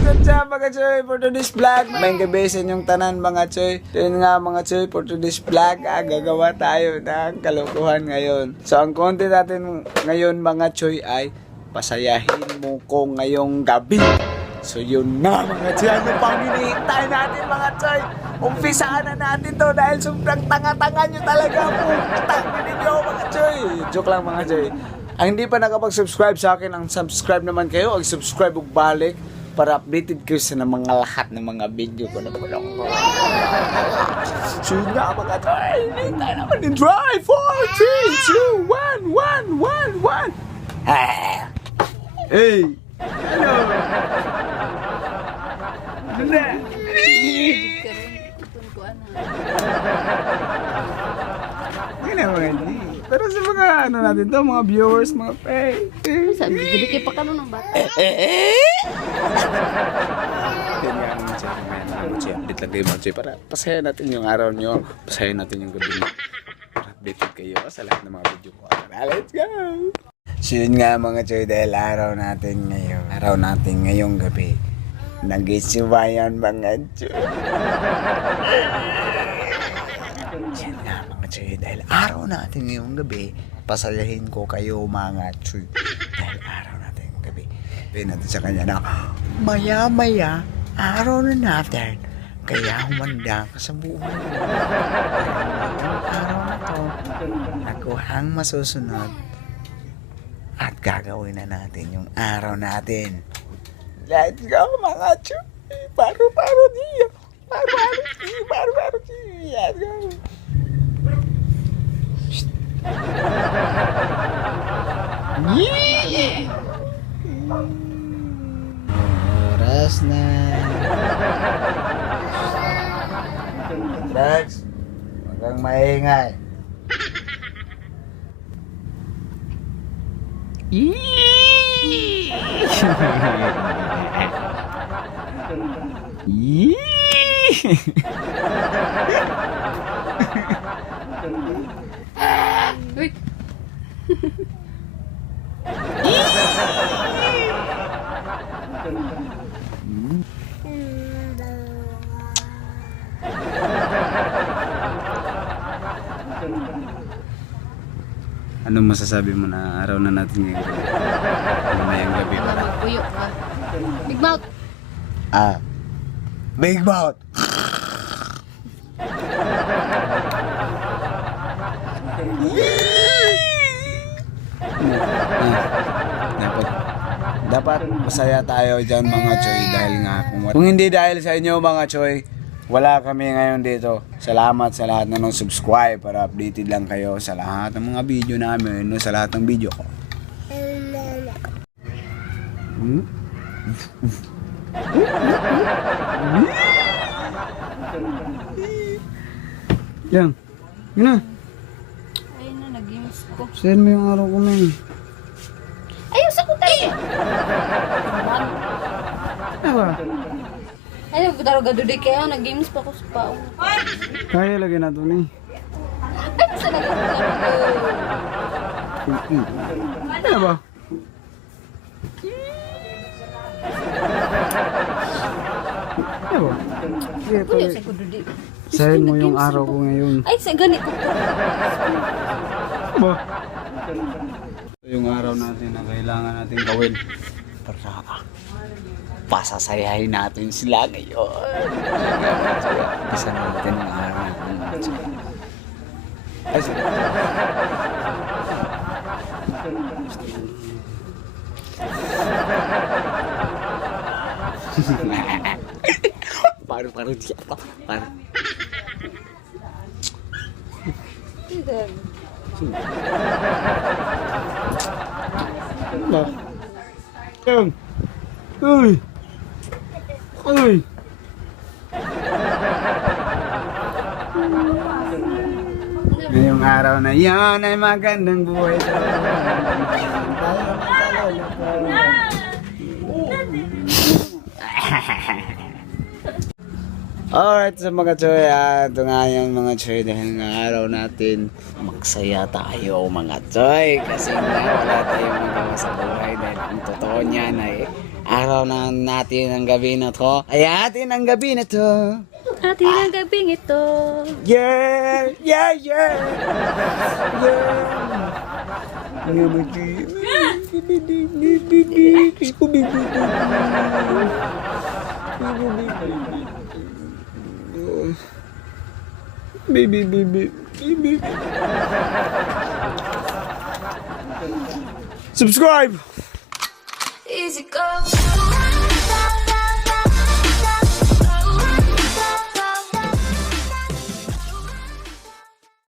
what's up mga choy for today's vlog. May gabi sa inyong tanan mga choy. Yun nga mga choy for today's vlog. Gagawa tayo ng kalokohan ngayon. So ang content natin ngayon mga choy ay pasayahin mo ko ngayong gabi. So yun na mga choy. Ano pang hinihintay natin mga choy? Umpisaan na natin to dahil sobrang tanga-tanga nyo talaga po. Tangin nyo mga choy. Joke lang mga choy. Ang hindi pa nakapag-subscribe sa akin, ang subscribe naman kayo, ang subscribe ug balik para updated kayo sa mga lahat ng mga video ko na pala. So yun nga mga choy, hindi tayo naman in drive. 4, 3, 2, 1, 1, 1, 1. Hey! Hello! Ano na? Hindi mga hindi. Pero sa mga ano natin to, mga viewers, mga pay. Sabi, hindi kayo pa kano ng bata. Yan nga naman siya. Update lang kayo mga choy para pasayan natin yung araw nyo. Pasayan natin yung gabi nyo. Para updated kayo sa lahat ng mga video ko. Let's go! So yun nga mga choy, dahil araw natin ngayong gabi. Nag-isiwayan mga choy. Yan nga mga choy, dahil araw natin ngayong gabi, pasayahin ko kayo mga choy. Dahil araw natin ngayong gabi. Sabihin natin sa kanya na, maya-maya, araw na natin. Kaya humanda ka sa buhay mo. Ngayong araw na to, ako ang masusunod. At gagawin na natin yung araw natin. Let's go mga choy. Paru-paro diya. Paru-paro diya. Let's go. Oras na. Rex, huwag kang maingay. Uy! Anong masasabi mo na araw na natin ngayon? Mamayang gabi Wala para. magpuyo ka. Big mouth! Big mouth! Dapat masaya tayo dyan mga choy dahil nga kung hindi dahil sa inyo mga choy, wala kami ngayon dito. Salamat sa lahat na nang subscribe para updated lang kayo sa lahat ng mga video namin, no, sa lahat ng video ko. Yan. Yun na. Ayun na, nag-games ko. Send mo yung araw ko na yun. Ayun, sa kutay! Ano ba? Ayun, gudaro-gaduday kaya, nag-games pa ako sa paong. Kaya lagyan natin eh. Ay, sa Ano ba? Ano ba? Sige, Kuya, sa kududay. send mo yung araw ko ngayon. Ay, sa gani ko. Ano ba? Yung araw natin na kailangan natin gawin para pasasayahin natin sila ngayon. Isa natin ang araw natin. Ay, sige. Paru-paru dia. Paru. Ba? Yang. Uy. Uy. Ngayong araw na yan ay magandang buhay. Alright, sa mga choy, ito nga yung mga choy dahil nga araw natin magsaya tayo mga choy kasi nga wala tayong magawa sa buhay dahil ang totoo niyan ay araw na natin ang gabi na to. Ay atin ang gabi na to. Atin ang gabing ito. Yeah, yeah, yeah. Baby, baby, baby. Subscribe. Easy go.